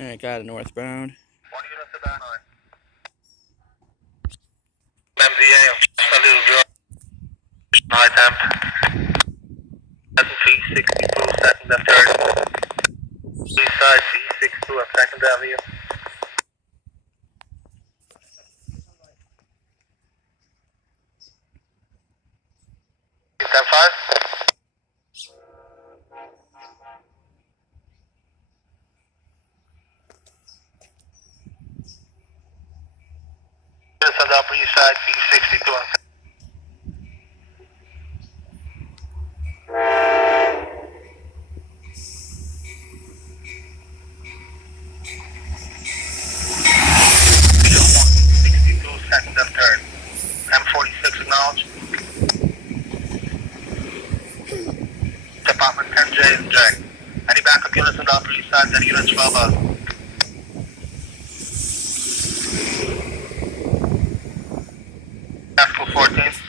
Alright, got it, northbound. 1 unit to that 9. MVA, high temp. 362, second and third. East side, 362 on 2nd Avenue. 10-5. Units on the Upper East Side, 362 on 2nd. Second and third. M46 acknowledged. Department 10J is Jack. Any backup units on the Upper East Side, that unit 12 out. After 14.